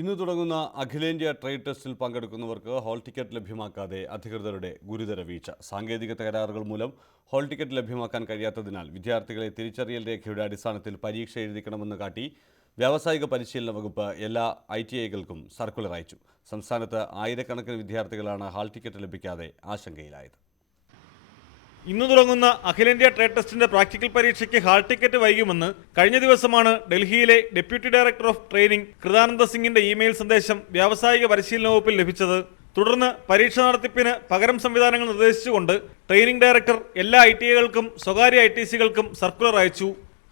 ഇന്ന് തുടങ്ങുന്ന അഖിലേന്ത്യാ ട്രേഡ് ടെസ്റ്റിൽ പങ്കെടുക്കുന്നവർക്ക് ഹാൾ ടിക്കറ്റ് ലഭ്യമാക്കാതെ അധികൃതരുടെ ഗുരുതര വീഴ്ച. സാങ്കേതിക തകരാറുകൾ മൂലം ഹാൾ ടിക്കറ്റ് ലഭ്യമാക്കാൻ കഴിയാത്തതിനാൽ വിദ്യാർത്ഥികളെ തിരിച്ചറിയൽ രേഖയുടെ അടിസ്ഥാനത്തിൽ പരീക്ഷ എഴുതിക്കണമെന്ന് കാട്ടി വ്യാവസായിക പരിശീലന വകുപ്പ് എല്ലാ ITIകൾക്കും സർക്കുലർ അയച്ചു. സംസ്ഥാനത്ത് ആയിരക്കണക്കിന് വിദ്യാർത്ഥികളാണ് ഹാൾ ടിക്കറ്റ് ലഭിക്കാതെ ആശങ്കയിലായത്. ഇന്നു തുടങ്ങുന്ന അഖിലേന്ത്യാ ട്രേഡ് ടെസ്റ്റിന്റെ പ്രാക്ടിക്കൽ പരീക്ഷയ്ക്ക് ഹാൾ ടിക്കറ്റ് വൈകുമെന്ന് കഴിഞ്ഞ ദിവസമാണ് ഡൽഹിയിലെ ഡെപ്യൂട്ടി ഡയറക്ടർ ഓഫ് ട്രെയിനിംഗ് കൃതാനന്ദ സിംഗിന്റെ ഇമെയിൽ സന്ദേശം വ്യാവസായിക പരിശീലന വകുപ്പിൽ ലഭിച്ചത്. തുടർന്ന് പരീക്ഷ നടത്തിപ്പിന് പകരം സംവിധാനങ്ങൾ നിർദ്ദേശിച്ചുകൊണ്ട് ട്രെയിനിംഗ് ഡയറക്ടർ എല്ലാ ITIകൾക്കും സ്വകാര്യ ITCകൾക്കും സർക്കുലർ അയച്ചു.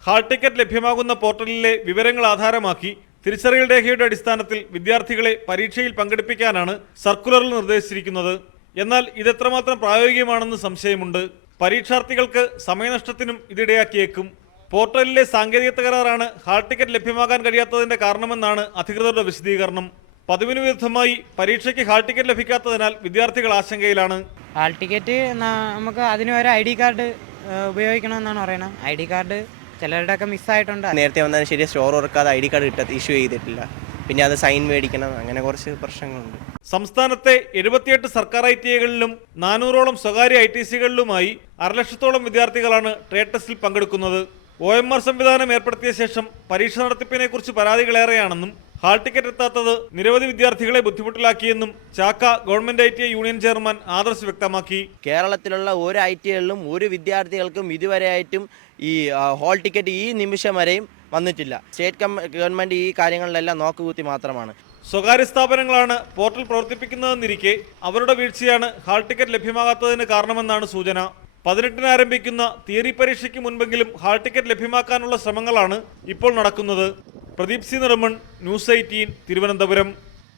ഹാൾ ടിക്കറ്റ് ലഭ്യമാകുന്ന പോർട്ടലിലെ വിവരങ്ങൾ ആധാരമാക്കി തിരിച്ചറിയൽ രേഖയുടെ അടിസ്ഥാനത്തിൽ വിദ്യാർത്ഥികളെ പരീക്ഷയിൽ പങ്കെടുപ്പിക്കാനാണ് സർക്കുലറിൽ നിർദ്ദേശിച്ചിരിക്കുന്നത്. എന്നാൽ ഇതെത്രമാത്രം പ്രായോഗികമാണെന്ന് സംശയമുണ്ട്. പരീക്ഷാർത്ഥികൾക്ക് സമയനഷ്ടത്തിനും ഇതിടയാക്കിയേക്കും. പോർട്ടലിലെ സാങ്കേതിക തകരാറാണ് ഹാൾ ടിക്കറ്റ് ലഭ്യമാകാൻ കഴിയാത്തതിന്റെ കാരണമെന്നാണ് അധികൃതരുടെ വിശദീകരണം. പതിവിന് വിരുദ്ധമായി പരീക്ഷയ്ക്ക് ഹാൾ ടിക്കറ്റ് ലഭിക്കാത്തതിനാൽ വിദ്യാർത്ഥികൾ ആശങ്കയിലാണ്. ഹാൾ ടിക്കറ്റ് നമുക്ക് അതിന് ഒരു ID കാർഡ് ഉപയോഗിക്കണമെന്നാണ് പറയുന്നത്. ID കാർഡ് ചിലരുടെയൊക്കെ മിസ്സായിട്ടുണ്ട്. നേരത്തെ വന്നാൽ ശരി സ്റ്റോർ ഓർക്കാതെ ID കാർഡ് ഇഷ്യൂ ചെയ്തിട്ടില്ല. പിന്നെ അത് സൈൻ മേടിക്കണം, അങ്ങനെ കുറച്ച് പ്രശ്നങ്ങളുണ്ട്. സംസ്ഥാനത്തെ 78 സർക്കാർ ITIകളിലും 400ഓളം സ്വകാര്യ ITCകളിലുമായി 1,00,000-ഓളം വിദ്യാർത്ഥികളാണ് ട്രേഡ് ടെസ്റ്റിൽ പങ്കെടുക്കുന്നത്. OMR സംവിധാനം ഏർപ്പെടുത്തിയ ശേഷം പരീക്ഷ നടത്തിപ്പിനെക്കുറിച്ച് പരാതികളേറെയാണെന്നും ഹാൾ ടിക്കറ്റ് എത്താത്തത് നിരവധി വിദ്യാർത്ഥികളെ ബുദ്ധിമുട്ടിലാക്കിയെന്നും Chakka government ITI union chairman Adarsh വ്യക്തമാക്കി. കേരളത്തിലുള്ള ഒരു ITIകളിലും ഒരു വിദ്യാർത്ഥികൾക്കും ഇതുവരെയായിട്ടും ഈ ഹാൾ ടിക്കറ്റ് ഈ നിമിഷം വരെയും വന്നിട്ടില്ല. സ്റ്റേറ്റ് ഗവൺമെന്റ് ഈ കാര്യങ്ങളിലെല്ലാം നോക്കുകൂത്തി മാത്രമാണ്. സ്വകാര്യ സ്ഥാപനങ്ങളാണ് പോർട്ടൽ പ്രവർത്തിപ്പിക്കുന്നതെന്നിരിക്കെ അവരുടെ വീഴ്ചയാണ് ഹാൾ ടിക്കറ്റ് ലഭ്യമാകാത്തതിന് കാരണമെന്നാണ് സൂചന. 18-ന് ആരംഭിക്കുന്ന തിയറി പരീക്ഷയ്ക്ക് മുൻപെങ്കിലും ഹാൾ ടിക്കറ്റ് ലഭ്യമാക്കാനുള്ള ശ്രമങ്ങളാണ് ഇപ്പോൾ നടക്കുന്നത്. പ്രദീപ് സി. നിർമ്മൺ, ന്യൂസ് 18, തിരുവനന്തപുരം.